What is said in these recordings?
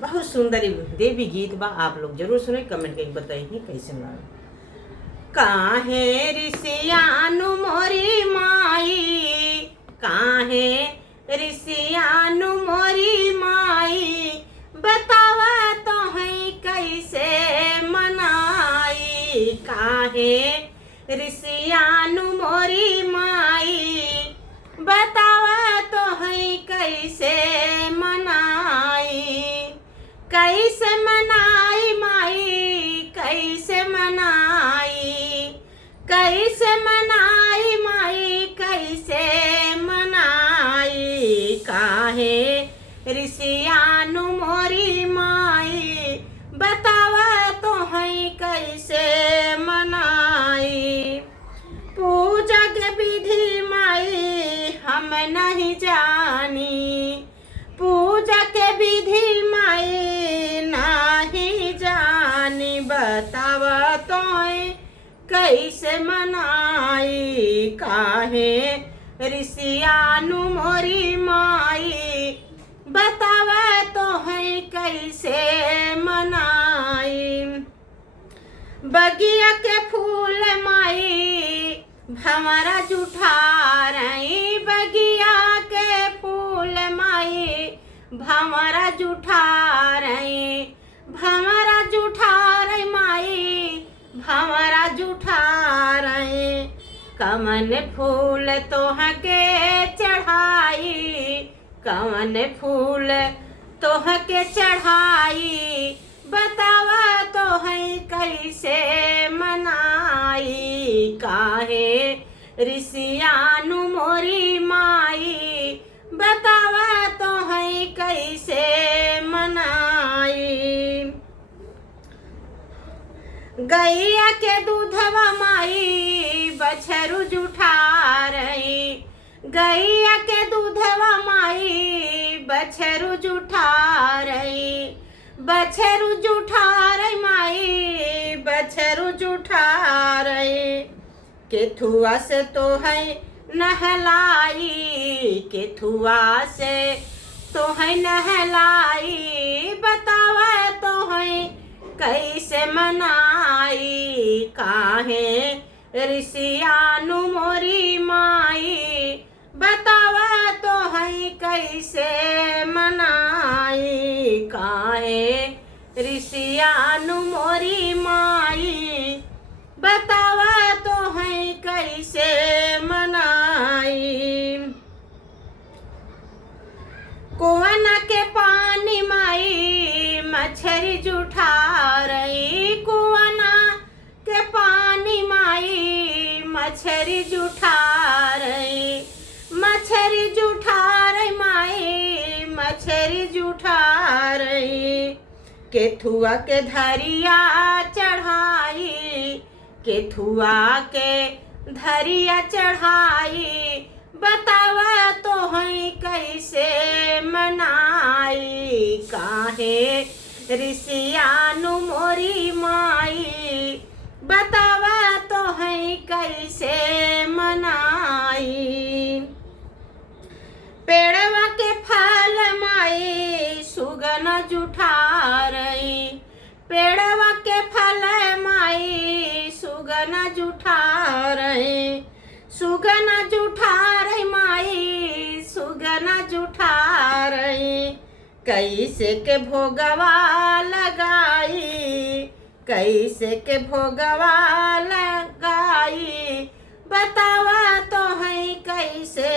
बहुत सुंदर देवी गीत बा। आप लोग जरूर सुने, कमेंट करके बताइए कैसे ना। काहे ऋषियानु मोरी माई, काहे ऋषियानु मोरी माई, बतावा तो है कैसे मनाई। काहे ऋषियानु मोरी माई, बतावा तो है कैसे मनाई। कैसे मनाई माई, कैसे मनाई, कैसे मनाई माई, कैसे मनाई। काहे ऋषियानु मोरी माई, बतावा तो है कैसे मनाई। पूजा के विधि माई हम नहीं जानी, पूजा के विधि माई नहीं जानी, बतावा तो कैसे मनाई। काहे ऋषियानु मोरी माई, बतावा तो है कैसे मनाई। बगिया के फूल माई भंवरा जुठा रही, बगिया के फूल माई भंवरा जुठा रही, भंवरा जुठा रही माई, भंवरा जुठा रही। कमन फूल तोह के चढ़ाई, कमन फूल तोह के चढ़ाई, बतावा तो है कैसे मनाई। काहे ऋषियानु मोरी माई, बतावा तो है कैसे मनाई। गैया के दूधवा माई बछरू जुठा रही, गैया के दूधवा माई बछरू जुठा रही, बछरू जुठा रही माई, बछरू जुठा रही। केथुआ से तो है नहलाई, केथुआ से तो है नहलाई, बतावा तो है कैसे मनाई। काहे ऋषियानु मोरी माई, बतावा तो है कैसे मनाई। काहे ऋषियानु मोरी माई, बतावा तो है कैसे मनाई। कुआं के पानी माई मछरी जुठा रही, कुआं के पानी माई मछरी जुठा रही, मछरी जुठा रही माई, मछरी जुठा रही। केथुआ के धरिया चढ़ाई, केथुआ के धरिया चढ़ाई, बतावा तो है कैसे मनाई। काहे ऋषियानु मोरी माई, बतावा तो है कैसे मनाई। पेड़वा के फल माई सुगन जुठा रही, पेड़वा के फल माई सुगन जुठा रही, सुगन जुठा रही माई, सुगन जुठा रही। कैसे के भोगवा लगाई, कैसे के भोगवा लगाई, बतावा तो है कैसे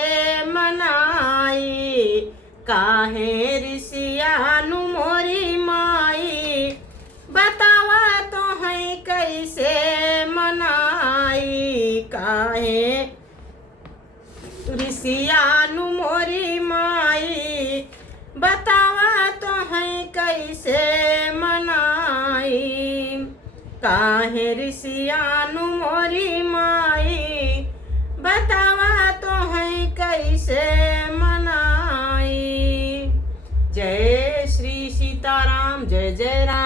मनाई। काहे ऋषियानु मोरी माई, बतावा तो है कैसे मनाई। काहे ऋषियानु मोरी माई, बतावा तो है कैसे मनाई। काहे ऋषियानु मोरी माई, बतावा तो है कैसे मनाई। जय श्री सीताराम, जय जय राम।